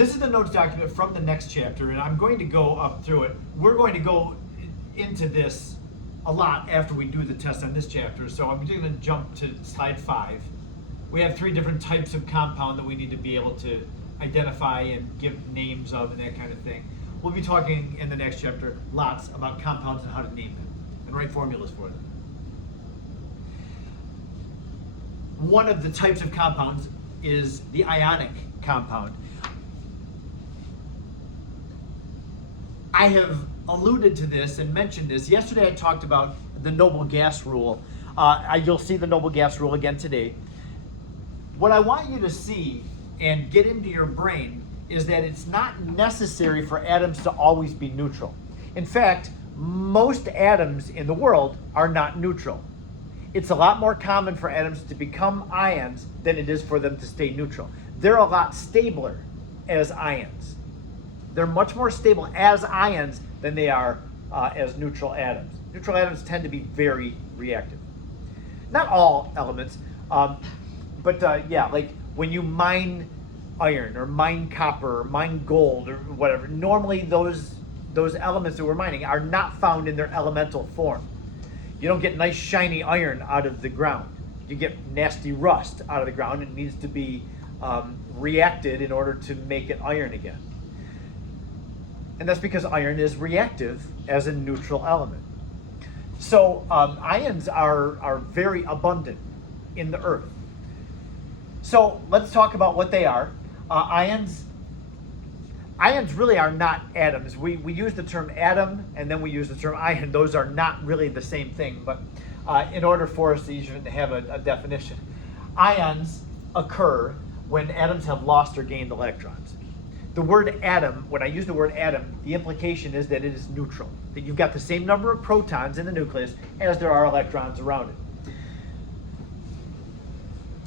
This is the notes document from the next chapter, and I'm going to go up through it. We're going to go into this a lot after we do the test on this chapter, so I'm going to jump to slide 5. We have 3 different types of compound that we need to be able to identify and give names of and that kind of thing. We'll be talking in the next chapter lots about compounds and how to name them and write formulas for them. One of the types of compounds is the ionic compound. I have alluded to this and mentioned this. Yesterday I talked about the noble gas rule. You'll see the noble gas rule again today. What I want you to see and get into your brain is that it's not necessary for atoms to always be neutral. In fact, most atoms in the world are not neutral. It's a lot more common for atoms to become ions than it is for them to stay neutral. They're a lot stabler as ions. They're much more stable as ions than they are as neutral atoms. Neutral atoms tend to be very reactive. Not all elements, but yeah, like when you mine iron or mine copper or mine gold or whatever, normally those elements that we're mining are not found in their elemental form. You don't get nice shiny iron out of the ground. You get nasty rust out of the ground. It needs to be reacted in order to make it iron again. And that's because iron is reactive as a neutral element. So ions are very abundant in the earth. So let's talk about what they are. Ions really are not atoms. We use the term atom and then we use the term ion. Those are not really the same thing, but in order for us to even have a definition. Ions occur when atoms have lost or gained electrons. The word atom, when I use the word atom, the implication is that it is neutral, that you've got the same number of protons in the nucleus as there are electrons around it.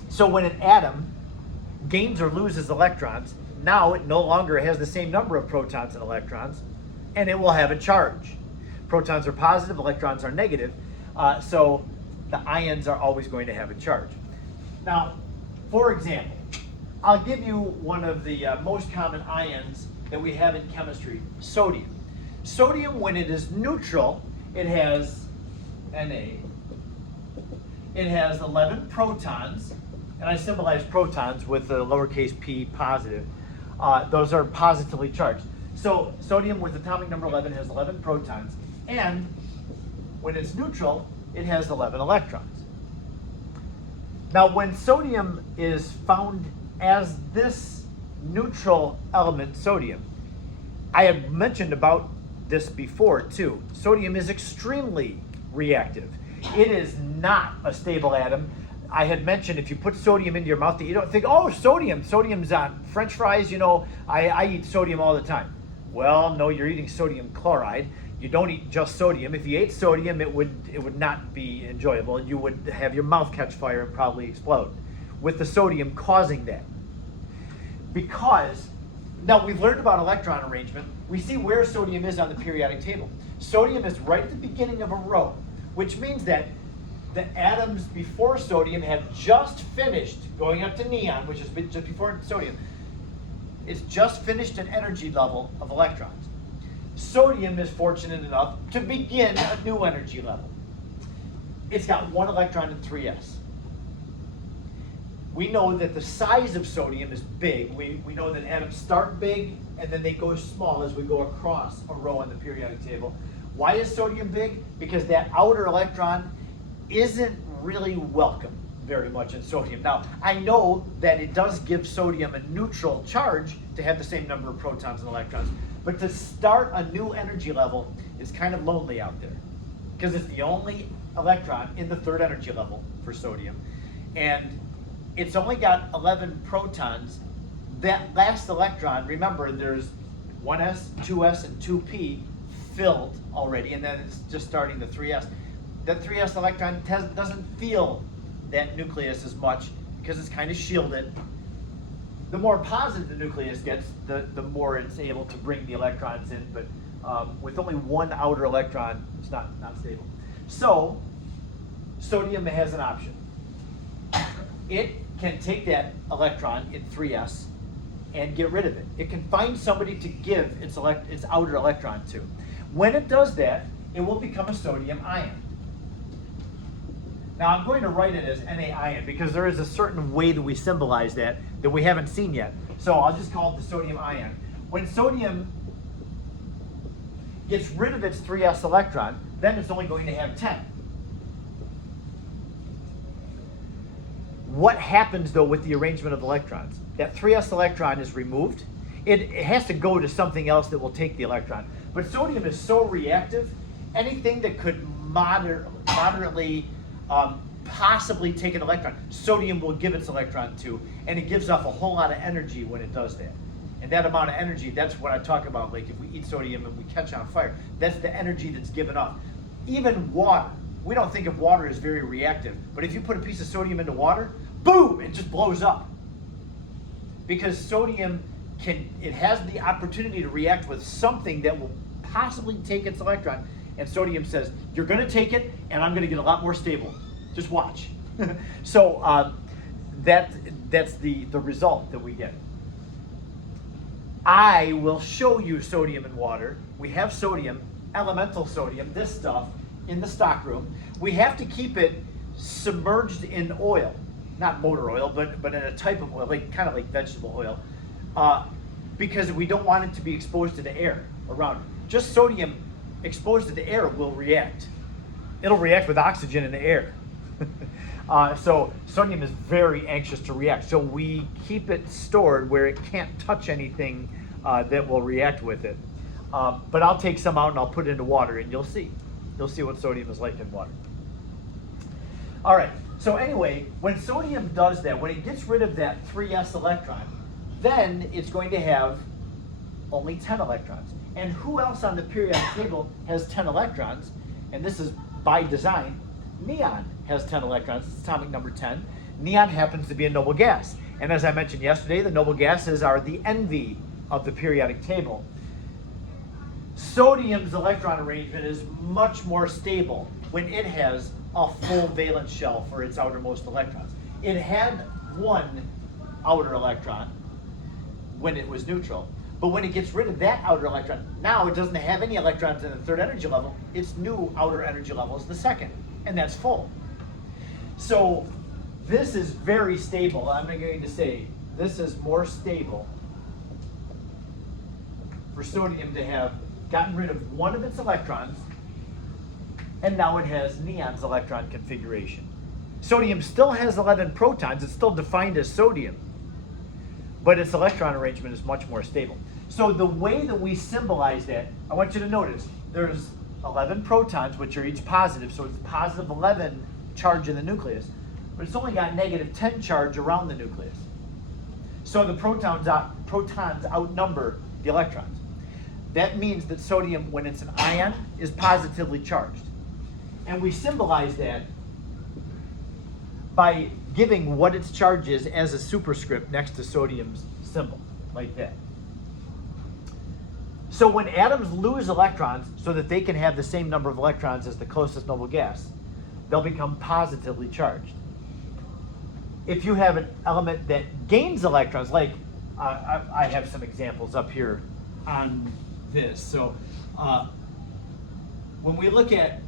So when an atom gains or loses electrons, now it no longer has the same number of protons and electrons, and it will have a charge. Protons are positive, electrons are negative, so the ions are always going to have a charge. Now, for example, I'll give you one of the most common ions that we have in chemistry, sodium. Sodium, when it is neutral, it has Na. It has 11 protons, and I symbolize protons with the lowercase p positive. Those are positively charged. So sodium with atomic number 11 has 11 protons, and when it's neutral, it has 11 electrons. Now, when sodium is found as this neutral element, sodium, I have mentioned about this before too. Sodium is extremely reactive. It is not a stable atom. I had mentioned if you put sodium into your mouth, that you don't think, oh, sodium's on French fries, you know, I eat sodium all the time. Well, no, you're eating sodium chloride. You don't eat just sodium. If you ate sodium, it would not be enjoyable. You would have your mouth catch fire and probably explode, with the sodium causing that. Because, now we've learned about electron arrangement, we see where sodium is on the periodic table. Sodium is right at the beginning of a row, which means that the atoms before sodium have just finished going up to neon, which is just before sodium. It's just finished an energy level of electrons. Sodium is fortunate enough to begin a new energy level. It's got 1 electron and 3s. We know that the size of sodium is big. We know that atoms start big and then they go small as we go across a row on the periodic table. Why is sodium big? Because that outer electron isn't really welcome very much in sodium. Now, I know that it does give sodium a neutral charge to have the same number of protons and electrons, but to start a new energy level is kind of lonely out there because it's the only electron in the 3rd energy level for sodium. And it's only got 11 protons. That last electron, remember, there's 1s, 2s, and 2p filled already, and then it's just starting the 3s. That 3s electron doesn't feel that nucleus as much because it's kind of shielded. The more positive the nucleus gets, the more it's able to bring the electrons in, but with only 1 outer electron, it's not stable. So, sodium has an option. It can take that electron in 3s and get rid of it. It can find somebody to give its outer electron to. When it does that, it will become a sodium ion. Now I'm going to write it as Na ion because there is a certain way that we symbolize that we haven't seen yet. So I'll just call it the sodium ion. When sodium gets rid of its 3s electron, then it's only going to have 10. What happens though with the arrangement of electrons? That 3s electron is removed. It has to go to something else that will take the electron. But sodium is so reactive, anything that could moderately possibly take an electron, sodium will give its electron to, and it gives off a whole lot of energy when it does that. And that amount of energy, that's what I talk about, like if we eat sodium and we catch on fire, that's the energy that's given off. Even water, we don't think of water as very reactive, but if you put a piece of sodium into water, boom, it just blows up. Because sodium it has the opportunity to react with something that will possibly take its electron, and sodium says, you're gonna take it, and I'm gonna get a lot more stable. Just watch. So that's the result that we get. I will show you sodium in water. We have sodium, elemental sodium, this stuff, in the stockroom. We have to keep it submerged in oil, not motor oil, but in a type of oil, kind of like vegetable oil, because we don't want it to be exposed to the air around it. Just sodium exposed to the air will react. It'll react with oxygen in the air. So sodium is very anxious to react. So we keep it stored where it can't touch anything that will react with it. But I'll take some out and I'll put it into water, and you'll see. You'll see what sodium is like in water. All right, so anyway, when sodium does that, when it gets rid of that 3s electron, then it's going to have only 10 electrons. And who else on the periodic table has 10 electrons? And this is by design. Neon has 10 electrons. It's atomic number 10. Neon happens to be a noble gas. And as I mentioned yesterday, the noble gases are the envy of the periodic table. Sodium's electron arrangement is much more stable when it has a full valence shell for its outermost electrons. It had one outer electron when it was neutral, but when it gets rid of that outer electron, now it doesn't have any electrons in the third energy level. Its new outer energy level is the second, and that's full. So this is very stable. I'm going to say this is more stable for sodium to have gotten rid of one of its electrons, and now it has neon's electron configuration. Sodium still has 11 protons. It's still defined as sodium, but its electron arrangement is much more stable. So the way that we symbolize that, I want you to notice, there's 11 protons, which are each positive, so it's positive 11 charge in the nucleus, but it's only got negative 10 charge around the nucleus. So the protons outnumber the electrons. That means that sodium, when it's an ion, is positively charged. And we symbolize that by giving what its charge is as a superscript next to sodium's symbol, like that. So when atoms lose electrons so that they can have the same number of electrons as the closest noble gas, they'll become positively charged. If you have an element that gains electrons, like I have some examples up here on this. So when we look at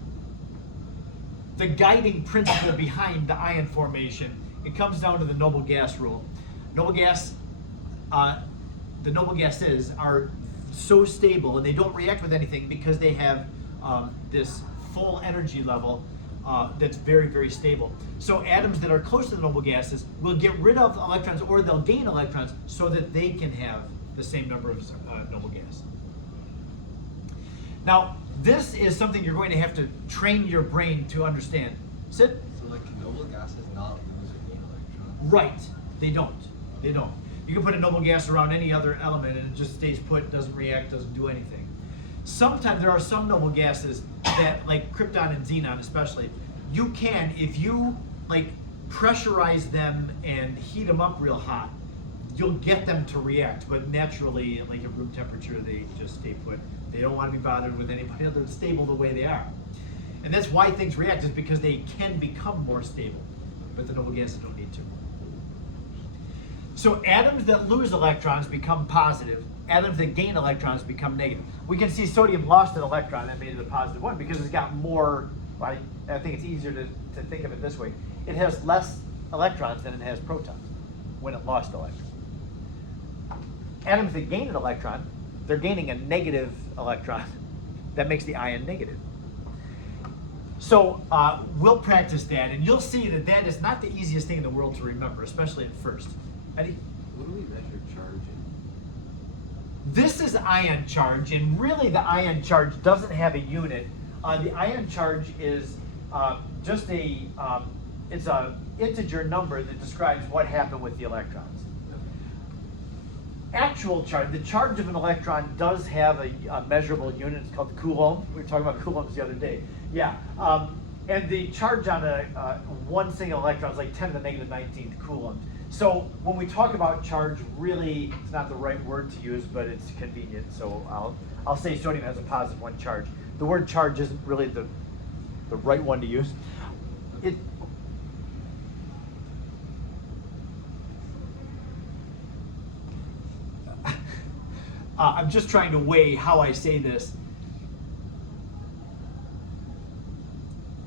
the guiding principle behind the ion formation, it comes down to the noble gas rule. Noble gas, the noble gases are so stable and they don't react with anything because they have this full energy level that's very, very stable. So atoms that are close to the noble gases will get rid of electrons, or they'll gain electrons so that they can have the same number of noble gas. Now, this is something you're going to have to train your brain to understand. Sid? So like noble gases not lose or gain electrons? Right. They don't. They don't. You can put a noble gas around any other element and it just stays put, doesn't react, doesn't do anything. Sometimes there are some noble gases that, like krypton and xenon especially, you can, if you like pressurize them and heat them up real hot, you'll get them to react, but naturally, like at room temperature, they just stay put. They don't want to be bothered with anybody else. They're stable the way they are. And that's why things react, is because they can become more stable, but the noble gases don't need to. So atoms that lose electrons become positive. Atoms that gain electrons become negative. We can see sodium lost an electron that made it a positive one because it's got more, well, I think it's easier to think of it this way. It has less electrons than it has protons when it lost electrons. Atoms that gain an electron, they're gaining a negative electron. That makes the ion negative. So we'll practice that, and you'll see that that is not the easiest thing in the world to remember, especially at first. Eddie? What do we measure charge in? This is ion charge, and really the ion charge doesn't have a unit. The ion charge is just it's a integer number that describes what happened with the electrons. Actual charge, the charge of an electron does have a measurable unit. It's called the coulomb. We were talking about coulombs the other day. Yeah, and the charge on one single electron is like 10 to the negative 19th coulomb. So when we talk about charge, really, it's not the right word to use, but it's convenient. So I'll say sodium has a positive 1 charge. The word charge isn't really the right one to use. I'm just trying to weigh how I say this.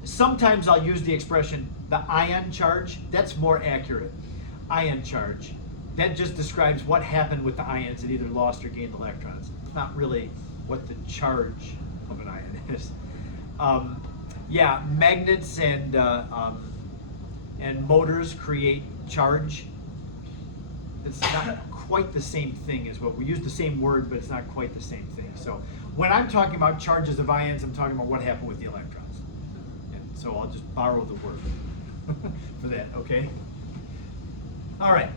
Sometimes I'll use the expression the ion charge. That's more accurate. Ion charge. That just describes what happened with the ions that either lost or gained electrons. It's not really what the charge of an ion is. Yeah, magnets and motors create charge. It's not quite the same thing as what we use the same word, but it's not quite the same thing. So when I'm talking about charges of ions, I'm talking about what happened with the electrons. And so I'll just borrow the word for that, okay? All right.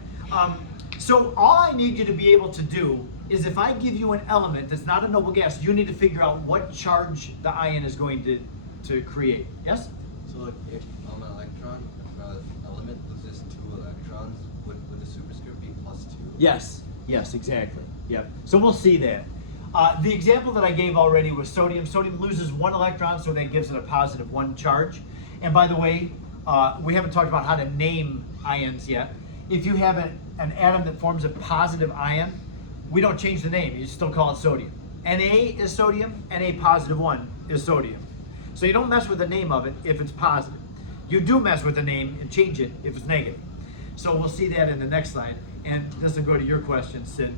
So all I need you to be able to do is if I give you an element that's not a noble gas, you need to figure out what charge the ion is going to create. Yes? So like if an electron, if an element loses 2 electrons, would the superscript be +2? Yes, exactly. Yep. So we'll see that. The example that I gave already was sodium. Sodium loses 1 electron, so that gives it a positive 1 charge. And by the way, we haven't talked about how to name ions yet. If you have an atom that forms a positive ion, we don't change the name. You still call it sodium. Na is sodium, Na positive 1 is sodium. So you don't mess with the name of it if it's positive. You do mess with the name and change it if it's negative. So we'll see that in the next slide. And this will go to your question, Sid.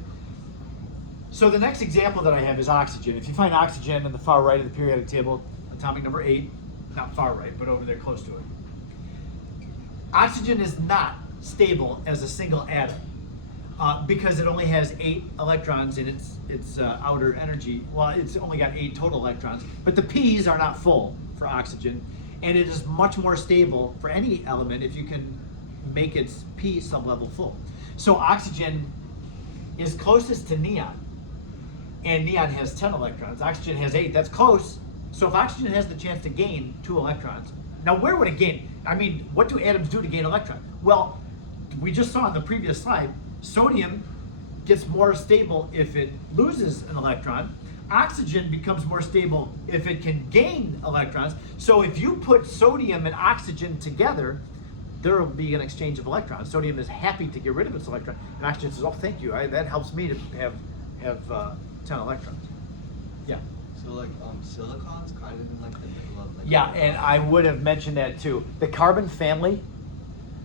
So the next example that I have is oxygen. If you find oxygen on the far right of the periodic table, atomic number 8, not far right, but over there close to it. Oxygen is not stable as a single atom because it only has 8 electrons in its outer energy. Well, it's only got 8 total electrons, but the P's are not full for oxygen, and it is much more stable for any element if you can make its P sublevel full. So oxygen is closest to neon, and neon has 10 electrons. Oxygen has 8. That's close. So if oxygen has the chance to gain 2 electrons, now where would it gain? I mean, what do atoms do to gain electrons? Well, we just saw in the previous slide, sodium gets more stable if it loses an electron. Oxygen becomes more stable if it can gain electrons. So if you put sodium and oxygen together, there will be an exchange of electrons. Sodium is happy to get rid of its electron, and oxygen says, "Oh, thank you. That helps me to have 10 electrons." Yeah. So like silicon's kind of in like the middle of like. Yeah, and I would have mentioned that too. The carbon family,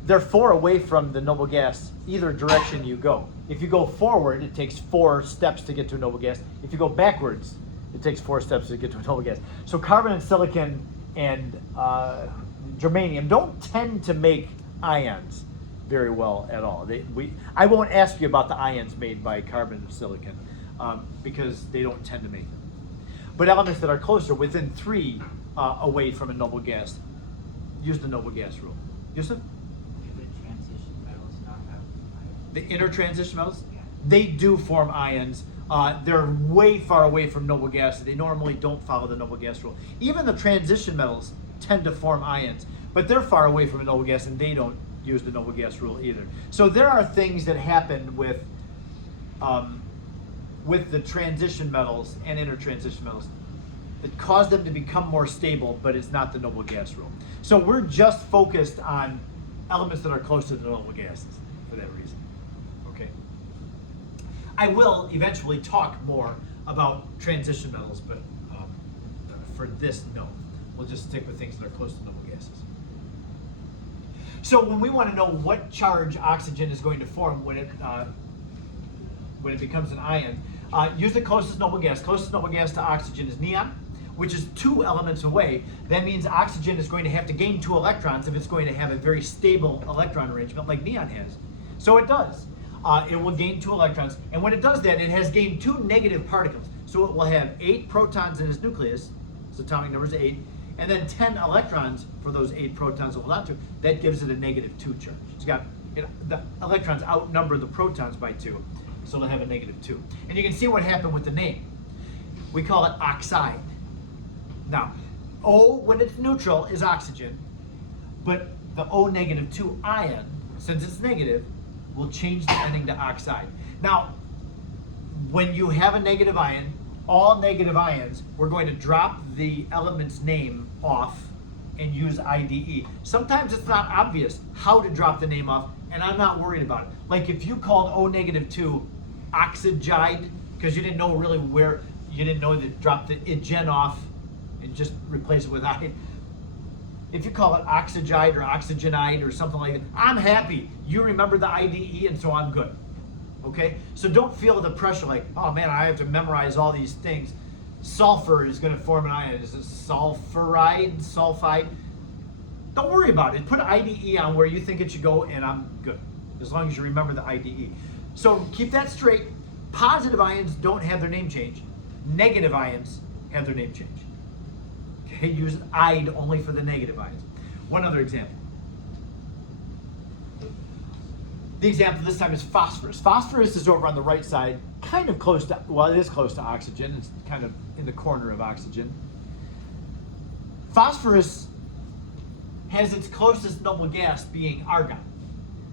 they're 4 away from the noble gas either direction you go. If you go forward, it takes 4 steps to get to a noble gas. If you go backwards, it takes 4 steps to get to a noble gas. So carbon and silicon and germanium don't tend to make ions very well at all. I won't ask you about the ions made by carbon and silicon because they don't tend to make them. But elements that are closer, within 3 away from a noble gas, use the noble gas rule. Yusuf? Do the transition metals not have ions? The inner transition metals? Yeah. They do form ions. They're way far away from noble gases. They normally don't follow the noble gas rule. Even the transition metals tend to form ions, but they're far away from a noble gas and they don't use the noble gas rule either. So there are things that happen with the transition metals and inner transition metals that cause them to become more stable, but it's not the noble gas rule. So we're just focused on elements that are close to the noble gases for that reason. I will eventually talk more about transition metals, but for this, no. We'll just stick with things that are close to noble gases. So when we want to know what charge oxygen is going to form when it becomes an ion, use the closest noble gas. Closest noble gas to oxygen is neon, which is 2 elements away. That means oxygen is going to have to gain 2 electrons if it's going to have a very stable electron arrangement like neon has. So it does. It will gain 2 electrons, and when it does that, it has gained 2 negative particles. So it will have 8 protons in its nucleus, its atomic number is 8, and then 10 electrons for those 8 protons to hold on to. That gives it a -2 charge. It's got, the electrons outnumber the protons by 2, so it'll have a -2. And you can see what happened with the name. We call it oxide. Now, O, when it's neutral, is oxygen, but the O-2 ion, since it's negative, will change the ending to oxide. Now, when you have a negative ion, all negative ions, we're going to drop the element's name off and use IDE. Sometimes it's not obvious how to drop the name off, and I'm not worried about it. Like if you called O-2 oxygide, because you didn't know really where, you didn't know to drop the igen off and just replace it with I. If you call it oxygide or oxygenide or something like that, I'm happy. You remember the IDE, and so I'm good. Okay? So don't feel the pressure like, oh man, I have to memorize all these things. Sulfur is going to form an ion. Is it sulfuride, sulfide? Don't worry about it. Put IDE on where you think it should go, and I'm good. As long as you remember the IDE. So keep that straight. Positive ions don't have their name change. Negative ions have their name change. Okay, use "ide" only for the negative ions. One other example. The example this time is phosphorus. Phosphorus is over on the right side, kind of close to, well, it is close to oxygen. It's kind of in the corner of oxygen. Phosphorus has its closest noble gas being argon.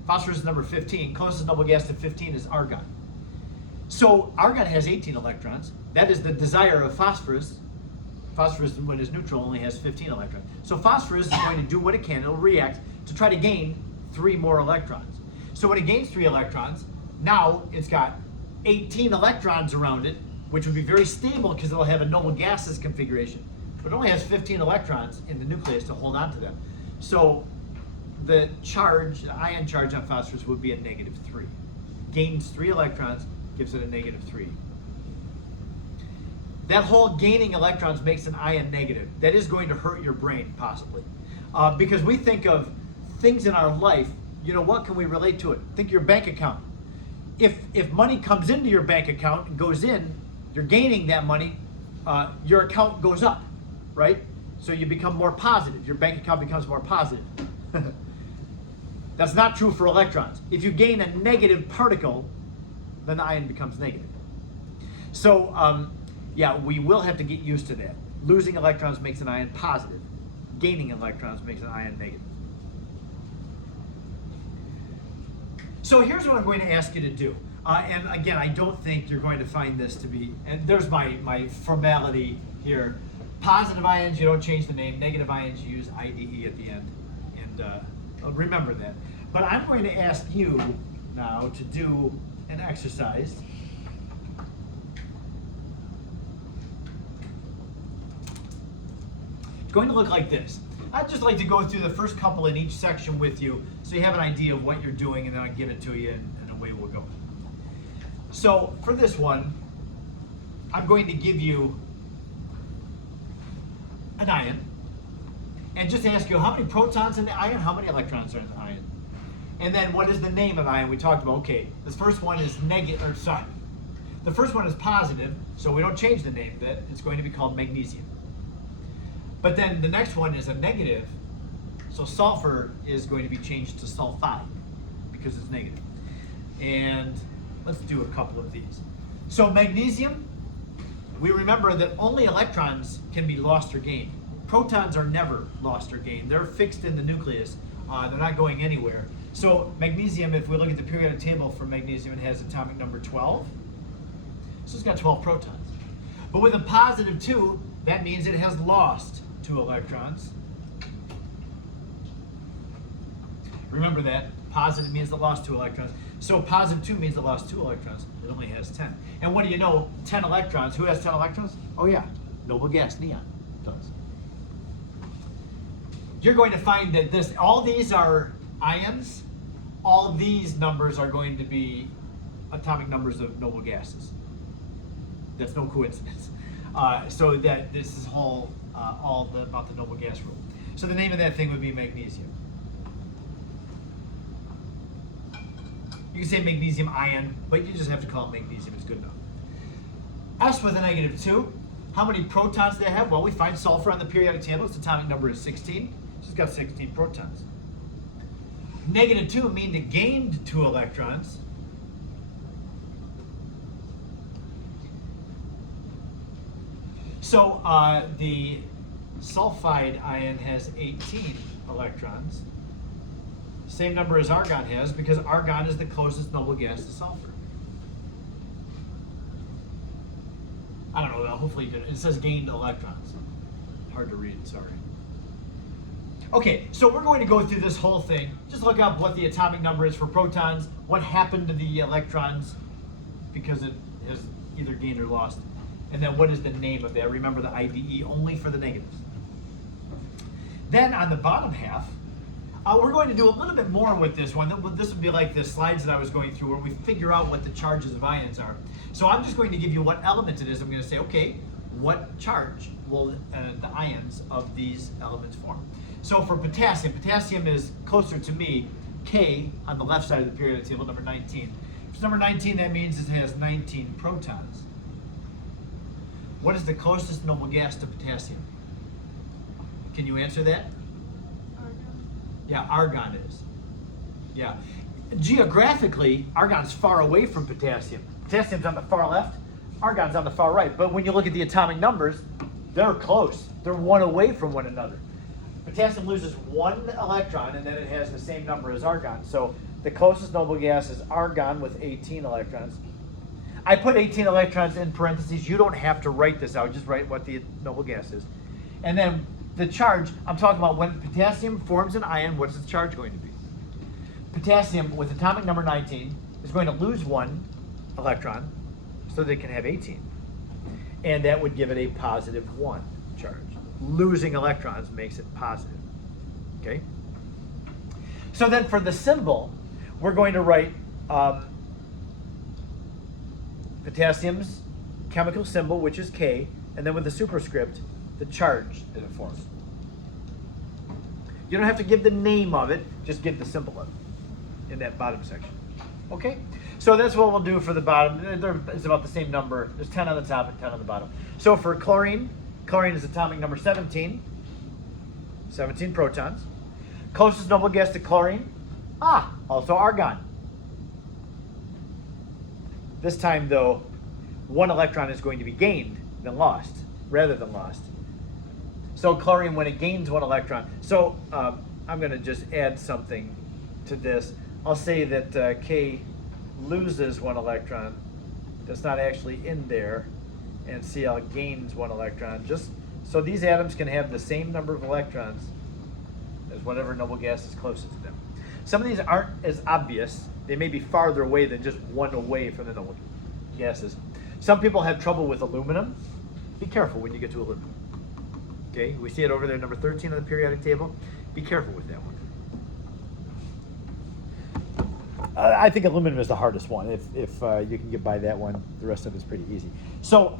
Phosphorus is number 15. Closest noble gas to 15 is argon. So argon has 18 electrons. That is the desire of phosphorus. Phosphorus, when it's neutral, only has 15 electrons. So phosphorus is going to do what it can. It'll react to try to gain 3 more electrons. So when it gains 3 electrons, now it's got 18 electrons around it, which would be very stable because it'll have a noble gases configuration. But it only has 15 electrons in the nucleus to hold on to them. So the charge, the ion charge on phosphorus would be a -3. Gains 3 electrons, gives it a -3. That whole gaining electrons makes an ion negative. That is going to hurt your brain, possibly. Because we think of things in our life, you know, what can we relate to it? Think your bank account. If money comes into your bank account and goes in, you're gaining that money, your account goes up, right? So you become more positive. Your bank account becomes more positive. That's not true for electrons. If you gain a negative particle, then the ion becomes negative. So, yeah, we will have to get used to that. Losing electrons makes an ion positive. Gaining electrons makes an ion negative. So here's what I'm going to ask you to do. And again, I don't think you're going to find this to be, and there's my formality here. Positive ions, you don't change the name. Negative ions, you use IDE at the end. And remember that. But I'm going to ask you now to do an exercise. It's going to look like this. I'd just like to go through the first couple in each section with you so you have an idea of what you're doing, and then I'll give it to you and away we'll go. So for this one, I'm going to give you an ion and just ask you how many protons in the ion, how many electrons are in the ion. And then what is the name of the ion? We talked about, okay, this first one is negative, or sorry, the first one is positive, so we don't change the name of it. It's going to be called magnesium. But then the next one is a negative, so sulfur is going to be changed to sulfide because it's negative. And let's do a couple of these. So magnesium, we remember that only electrons can be lost or gained. Protons are never lost or gained. They're fixed in the nucleus. They're not going anywhere. So magnesium, if we look at the periodic table for magnesium, it has atomic number 12. So it's got 12 protons. But with a positive 2, that means it has lost 2 electrons. Remember that. Positive means it lost 2 electrons. So positive 2 means it lost 2 electrons. It only has 10. And what do you know? 10 electrons. Who has 10 electrons? Oh yeah, noble gas, neon does. You're going to find that all these are ions. All of these numbers are going to be atomic numbers of noble gases. That's no coincidence. So that this is all about the noble gas rule. So the name of that thing would be magnesium. You can say magnesium ion, but you just have to call it magnesium. It's good enough. S with a negative 2. How many protons do they have? Well, we find sulfur on the periodic table. Its atomic number is 16. She's got 16 protons. Negative 2 means it gained 2 electrons. So the sulfide ion has 18 electrons. Same number as argon has, because argon is the closest noble gas to sulfur. I don't know, hopefully you can, it says gained electrons. Hard to read, sorry. Okay, so we're going to go through this whole thing. Just look up what the atomic number is for protons, what happened to the electrons, because it has either gained or lost, and then what is the name of that. Remember the IDE only for the negatives. Then on the bottom half, we're going to do a little bit more with this one. This would be like the slides that I was going through where we figure out what the charges of ions are. So I'm just going to give you what element it is. I'm going to say, okay, what charge will the ions of these elements form? So for potassium, potassium is closer to me, K on the left side of the periodic table, number 19. If it's number 19, that means it has 19 protons. What is the closest noble gas to potassium? Can you answer that? Yeah, argon is. Yeah. Geographically, argon's far away from potassium. Potassium's on the far left, argon's on the far right. But when you look at the atomic numbers, they're close. They're one away from one another. Potassium loses 1 electron, and then it has the same number as argon. So the closest noble gas is argon with 18 electrons. I put 18 electrons in parentheses. You don't have to write this out. Just write what the noble gas is. And then the charge, I'm talking about when potassium forms an ion, what's its charge going to be? Potassium with atomic number 19 is going to lose 1 electron so they can have 18. And that would give it a positive 1 charge. Losing electrons makes it positive. Okay? So then for the symbol, we're going to write potassium's chemical symbol, which is K, and then with the superscript, the charge that it forms. You don't have to give the name of it, just give the symbol of it in that bottom section. Okay? So that's what we'll do for the bottom. It's about the same number. There's 10 on the top and 10 on the bottom. So for chlorine, chlorine is atomic number 17. 17 protons. Closest noble gas to chlorine, also argon. This time though, 1 electron is going to be gained than lost, rather than lost. So chlorine, when it gains 1 electron, so I'm going to just add something to this. I'll say that K loses 1 electron. That's not actually in there. And Cl gains 1 electron. Just so these atoms can have the same number of electrons as whatever noble gas is closest to them. Some of these aren't as obvious. They may be farther away than just 1 away from the noble gases. Some people have trouble with aluminum. Be careful when you get to aluminum. Okay, we see it over there, number 13 on the periodic table. Be careful with that one. I think aluminum is the hardest one. If you can get by that one, the rest of it's pretty easy. So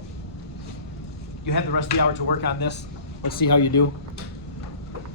you have the rest of the hour to work on this. Let's see how you do.